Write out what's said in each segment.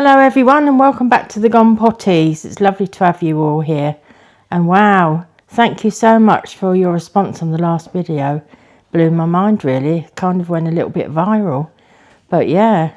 Hello everyone and welcome back to the Gone Potties. It's lovely to have you all here. And wow, thank you so much for your response on the last video. Blew my mind really, kind of went a little bit viral. But yeah,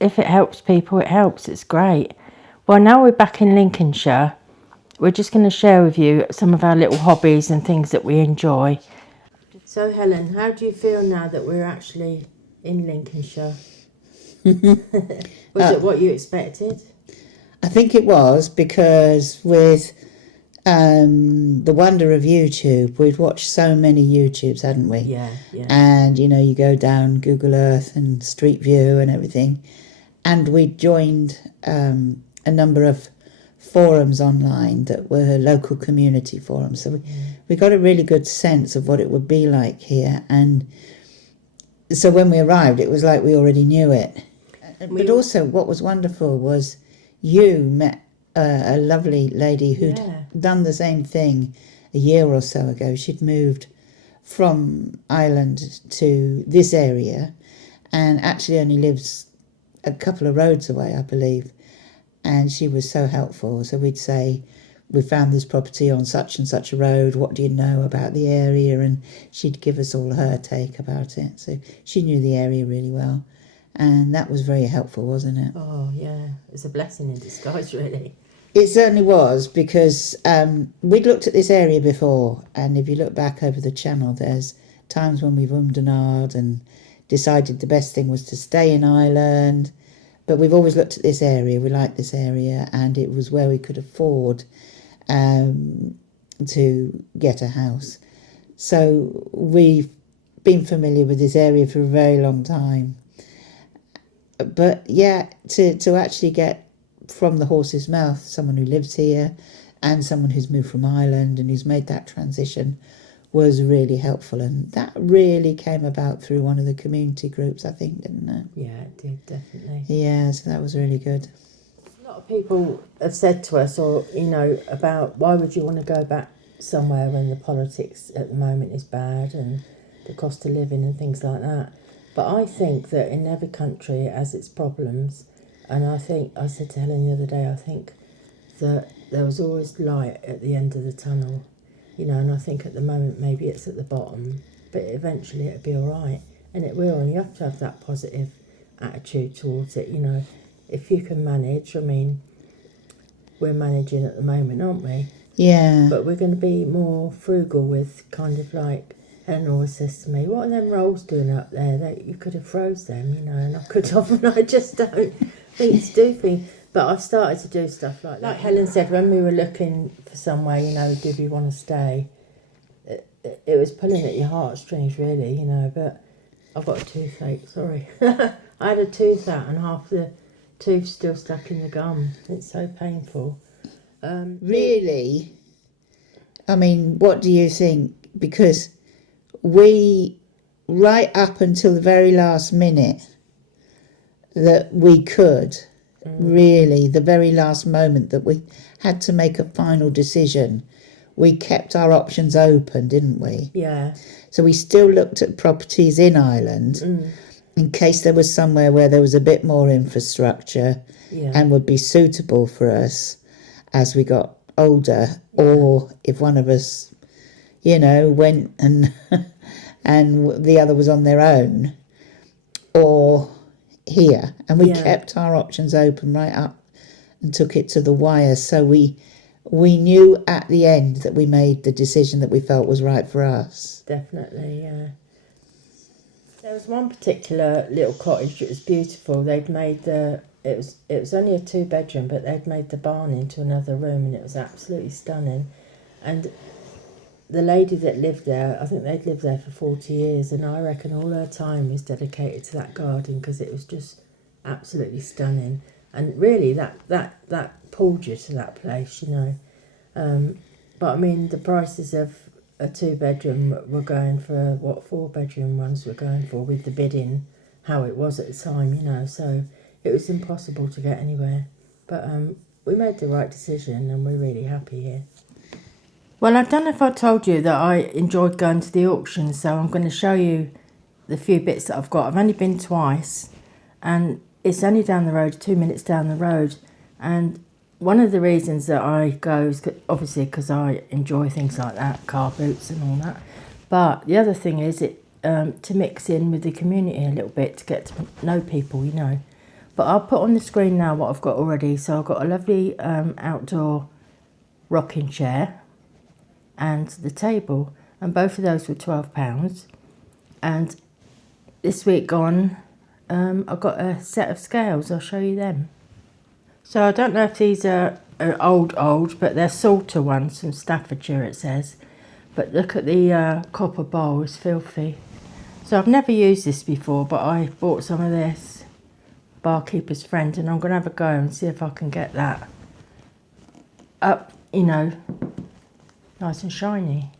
if it helps people, it helps, it's great. Well, now we're back in Lincolnshire. We're just going to share with you some of our little hobbies and things that we enjoy. So Helen, how do you feel now that we're actually in Lincolnshire? Was it what you expected? I think it was, because with the wonder of YouTube, we'd watched so many YouTubes, hadn't we? Yeah. And, you go down Google Earth and Street View and everything. And we joined a number of forums online that were local community forums. So we got a really good sense of what it would be like here. And so when we arrived, it was like we already knew it. But also what was wonderful was you met a lovely lady who'd done the same thing a year or so ago. She'd moved from Ireland to this area and actually only lives a couple of roads away, I believe. And she was so helpful. So we'd say, we found this property on such and such a road, what do you know about the area? And she'd give us all her take about it. So she knew the area really well. And that was very helpful, wasn't it? Oh, yeah. It was a blessing in disguise, really. It certainly was, because we'd looked at this area before, and if you look back over the channel, there's times when we've ummed and ahed and decided the best thing was to stay in Ireland. But we've always looked at this area, we liked this area, and it was where we could afford to get a house. So we've been familiar with this area for a very long time. But yeah, to actually get from the horse's mouth someone who lives here and someone who's moved from Ireland and who's made that transition was really helpful. And that really came about through one of the community groups, I think, didn't it? Yeah, it did, definitely. Yeah, so that was really good. A lot of people have said to us, or, about why would you want to go back somewhere when the politics at the moment is bad and the cost of living and things like that. But I think that in every country it has its problems. And I said to Helen the other day, I think that there was always light at the end of the tunnel, and I think at the moment maybe it's at the bottom, but eventually it'll be all right. And it will, and you have to have that positive attitude towards it, If you can manage, we're managing at the moment, aren't we? Yeah. But we're going to be more frugal with kind of like, Helen always says to me, what are them rolls doing up there? That you could have froze them, and I could have, and I just don't think to do things. But I've started to do stuff like that. Like Helen said, when we were looking for somewhere, did we want to stay? It was pulling at your heartstrings, really, but I've got a toothache, sorry. I had a tooth out and half the tooth still stuck in the gum. It's so painful. Really? What do you think? Because we, right up until the very last minute that we could, really, the very last moment that we had to make a final decision, we kept our options open, didn't we? Yeah. So we still looked at properties in Ireland in case there was somewhere where there was a bit more infrastructure and would be suitable for us as we got older, or if one of us, went and and the other was on their own, or here. And we kept our options open right up and took it to the wire. So we knew at the end that we made the decision that we felt was right for us. Definitely, yeah. There was one particular little cottage that was beautiful. They'd made it was only a 2-bedroom, but they'd made the barn into another room, and it was absolutely stunning. And the lady that lived there, I think they'd lived there for 40 years, and I reckon all her time was dedicated to that garden because it was just absolutely stunning. And really, that pulled you to that place, But the prices of a 2-bedroom were going for what 4-bedroom ones were going for, with the bidding how it was at the time, So it was impossible to get anywhere. But we made the right decision, and we're really happy here. Well, I don't know if I told you that I enjoyed going to the auction, so I'm going to show you the few bits that I've got. I've only been twice, and it's only down the road, 2 minutes down the road. And one of the reasons that I go is obviously because I enjoy things like that, car boots and all that. But the other thing is to mix in with the community a little bit, to get to know people, you know. But I'll put on the screen now what I've got already. So I've got a lovely outdoor rocking chair and the table, and both of those were £12. And this week gone, I've got a set of scales. I'll show you them. So I don't know if these are old, but they're Salter ones from Staffordshire, it says. But look at the copper bowl, it's filthy. So I've never used this before, but I bought some of this, Barkeeper's Friend, and I'm going to have a go and see if I can get that up, you know, nice and shiny.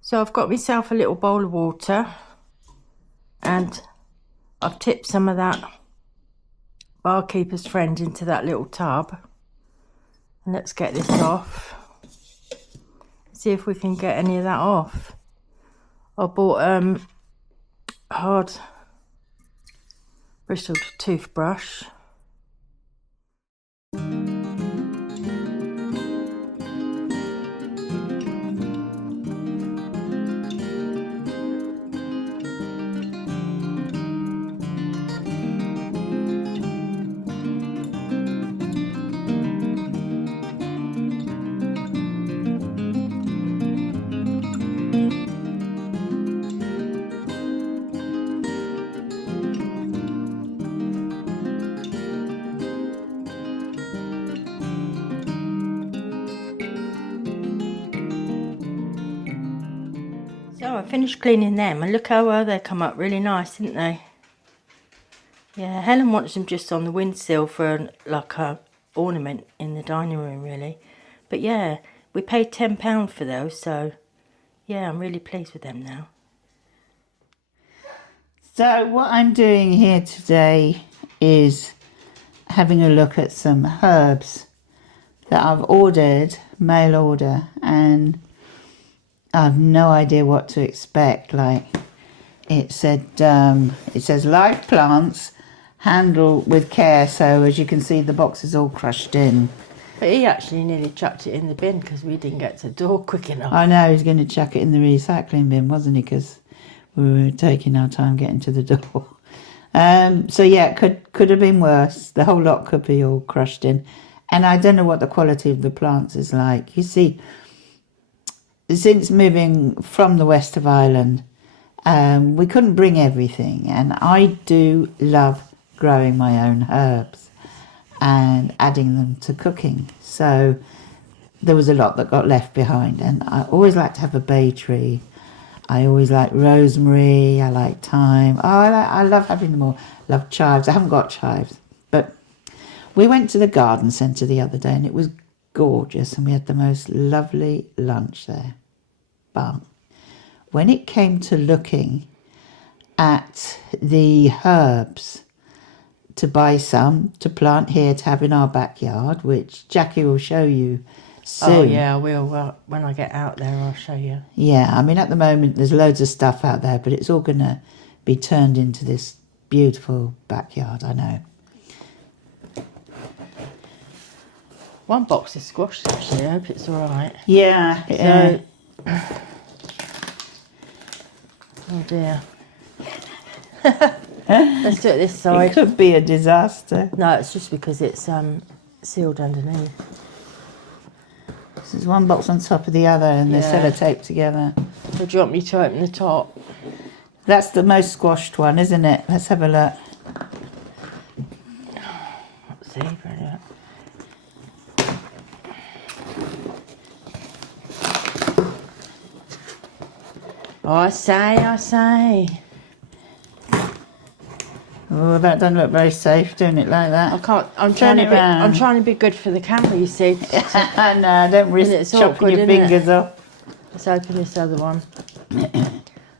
So I've got myself a little bowl of water, and I've tipped some of that Barkeeper's Friend into that little tub. And let's get this off. See if we can get any of that off. I bought hard bristled toothbrush. So I finished cleaning them, and look how well they come up, really nice, didn't they? Yeah, Helen wants them just on the windsill for like a ornament in the dining room, really. But yeah, we paid £10 for those, so yeah, I'm really pleased with them now. So what I'm doing here today is having a look at some herbs that I've ordered, mail order, and I've no idea what to expect. Like it says live plants, handle with care. So as you can see, the box is all crushed in. But he actually nearly chucked it in the bin because we didn't get to the door quick enough. I know, he's going to chuck it in the recycling bin, wasn't he? Because we were taking our time getting to the door. So yeah, could have been worse. The whole lot could be all crushed in. And I don't know what the quality of the plants is like. You see, since moving from the west of Ireland, we couldn't bring everything, and I do love growing my own herbs and adding them to cooking. So there was a lot that got left behind, and I always like to have a bay tree. I always like rosemary, I like thyme. Oh, I love having them all. Love chives. I haven't got chives, but we went to the garden centre the other day and it was gorgeous, and we had the most lovely lunch there. But when it came to looking at the herbs to buy some to plant here to have in our backyard, which Jackie will show you soon. Oh yeah, I will. Well, when I get out there, I'll show you. Yeah, I mean, at the moment there's loads of stuff out there, but it's all going to be turned into this beautiful backyard, I know. One box is squashed, actually. I hope it's all right. Yeah. So, oh dear. Let's do it this side. It could be a disaster. No, it's just because it's sealed underneath. There's one box on top of the other, and they're sellotaped together. So do you want me to open the top? That's the most squashed one, isn't it? Let's have a look. Let's see, brilliant. Oh, I say. Oh, that doesn't look very safe doing it like that. I can't. I'm Turn it round. I'm trying to be good for the camera, you see. No, don't risk chopping awkward, your fingers off. Let's open this other one.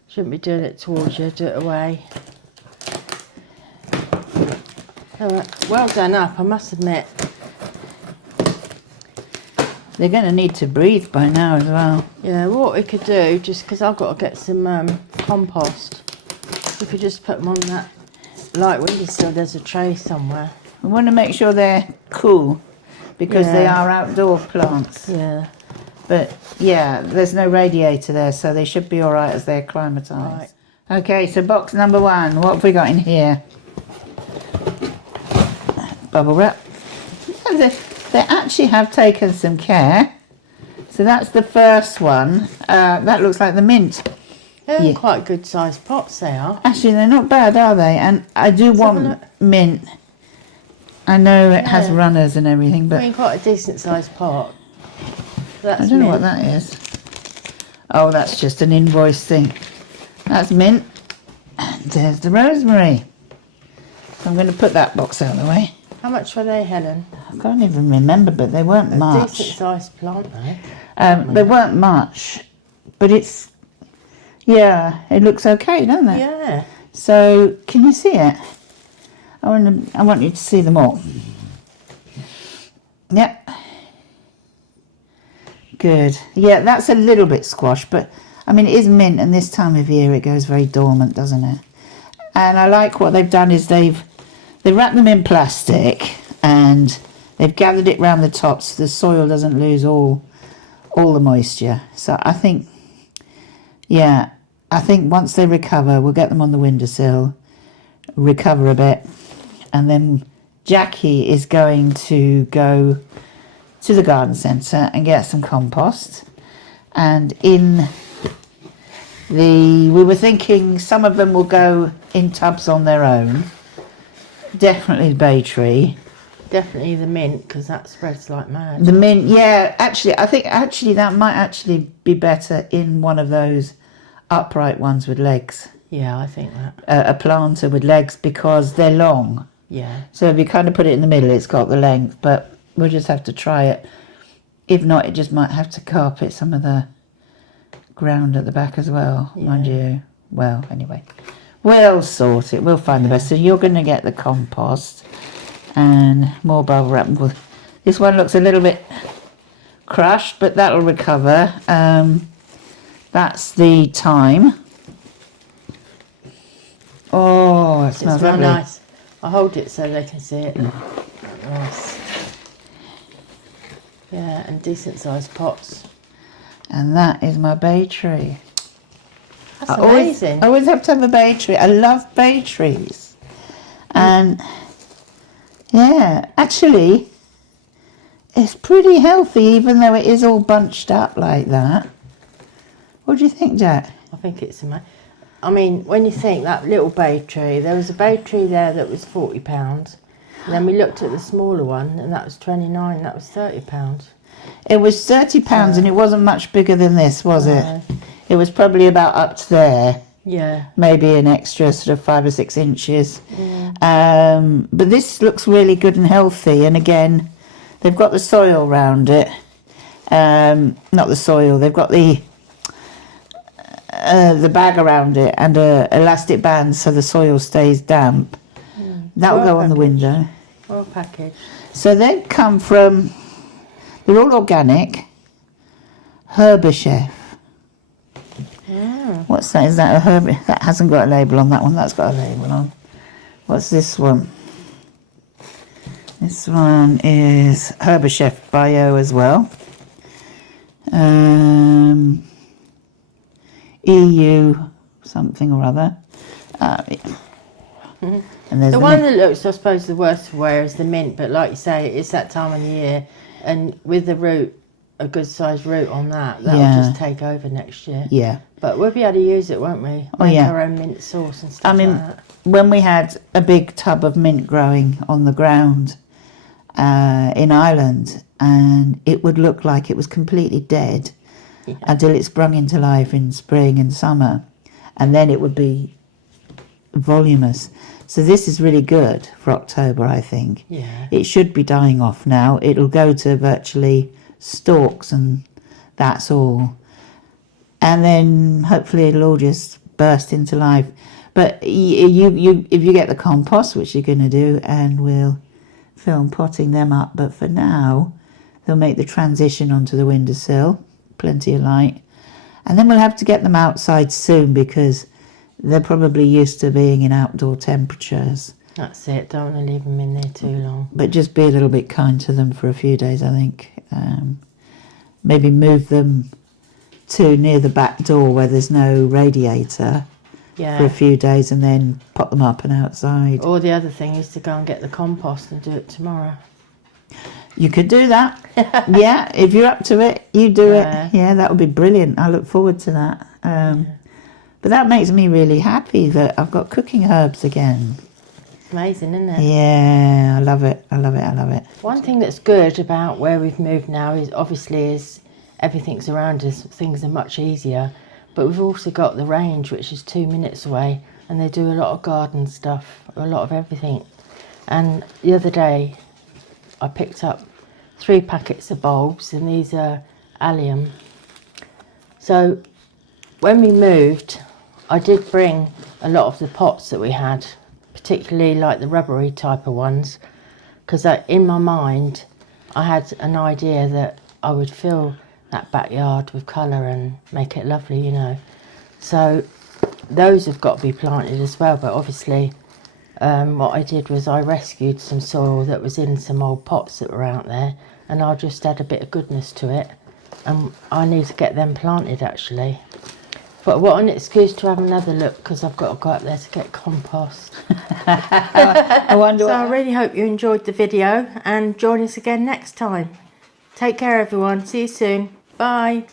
Shouldn't be doing it towards you. Do it away. All right. Well done up, I must admit. They're going to need to breathe by now as well. Yeah, what we could do, just because I've got to get some compost, we could just put them on that light windowsill, there's a tray somewhere. We want to make sure they're cool because they Yeah. are outdoor plants. Yeah. But yeah, there's no radiator there, so they should be all right as they're acclimatised. Right. Okay, so box number 1. What have we got in here? Bubble wrap. Oh, they actually have taken some care. So that's the first one. That looks like the mint. They're Yeah. quite good sized pots, they are. Actually, they're not bad, are they? And I do have a want look. mint. I know it has Yeah. runners and everything, I but mean, quite a decent sized pot. That's I don't know mint. what that is. Oh, that's just an invoice thing. That's mint. And there's the rosemary. So I'm going to put that box out of the way. How much were they, Helen? I can't even remember, but they weren't A much. decent sized plant, though. They weren't much, but it's, yeah, it looks okay, doesn't it? Yeah. So, can you see it? I want you to see them all. Yep. Good. Yeah, that's a little bit squashed, but I mean, it is mint, and this time of year it goes very dormant, doesn't it? And I like what they've done is they've wrapped them in plastic and they've gathered it round the top so the soil doesn't lose all the moisture. So I think, yeah, I think once they recover, we'll get them on the windowsill, recover a bit, and then Jackie is going to go to the garden centre and get some compost. And we were thinking some of them will go in tubs on their own. Definitely the bay tree. Definitely the mint, because that spreads like mad. The mint, yeah, actually, I think that might actually be better in one of those upright ones with legs. Yeah, I think that. A planter with legs, because they're long. Yeah. So if you kind of put it in the middle, it's got the length, but we'll just have to try it. If not, it just might have to carpet some of the ground at the back as well, mind you. Well, anyway, we'll sort it. We'll find the best. So you're going to get the compost and more bubble wrap. This one looks a little bit crushed, but that'll recover. That's the thyme. Oh, it smells It's lovely. nice. I'll hold it so they can see it. Nice. Yeah, and decent sized pots. And that is my bay tree. That's I amazing. always have to have a bay tree. I love bay trees. And yeah, actually, it's pretty healthy, even though it is all bunched up like that. What do you think, Jack? I think it's amazing. I mean, when you think that little bay tree, there was a bay tree there that was £40. And then we looked at the smaller one, and that was 29. That was £30. It was £30 and it wasn't much bigger than this, was it? No. It was probably about up to there. Yeah. Maybe an extra sort of 5 or 6 inches. Yeah. But this looks really good and healthy. And again, they've got the soil round it. Not the soil, they've got the bag around it and a elastic band so the soil stays damp. That will Well go on the packaged. window. Well packaged. So they've come from, they're all organic. Herberchef. What's that? Is that a herb? That hasn't got a label on that one. That's got a label on. What's this one? This one is Herberchef Bio as well. EU something or other. And there's The one that looks, I suppose, the worst for wear is the mint, but like you say, it's that time of the year, and with the root, a good sized root on that, that'll Yeah. just take over next year. Yeah. But we'll be able to use it, won't we? Oh, Make yeah. our own mint sauce and stuff I mean, like that. when we had a big tub of mint growing on the ground in Ireland, and it would look like it was completely dead until it sprung into life in spring and summer, and then it would be voluminous. So this is really good for October, I think. Yeah. It should be dying off now. It'll go to virtually stalks and that's all. And then hopefully it'll all just burst into life. But if you get the compost, which you're going to do, and we'll film potting them up. But for now, they'll make the transition onto the windowsill. Plenty of light. And then we'll have to get them outside soon because they're probably used to being in outdoor temperatures. That's it. Don't want to leave them in there too long. But just be a little bit kind to them for a few days, I think. Maybe move them to near the back door where there's no radiator for a few days, and then pop them up and outside. Or the other thing is to go and get the compost and do it tomorrow. You could do that. Yeah, if you're up to it, you do it. Yeah, that would be brilliant. I look forward to that. But that makes me really happy that I've got cooking herbs again. Amazing, isn't it? Yeah, I love it. I love it. I love it. One thing that's good about where we've moved now is everything's around us. Things are much easier, but we've also got the range, which is 2 minutes away, and they do a lot of garden stuff, a lot of everything. And the other day, I picked up 3 packets of bulbs, and these are allium. So when we moved, I did bring a lot of the pots that we had, particularly like the rubbery type of ones, because in my mind I had an idea that I would fill that backyard with colour and make it lovely, you know. So those have got to be planted as well, but obviously what I did was I rescued some soil that was in some old pots that were out there, and I just add a bit of goodness to it, and I need to get them planted actually. But what an excuse to have another look, because I've got to go up there to get compost. I wonder. So I really hope you enjoyed the video, and join us again next time. Take care everyone. See you soon. Bye.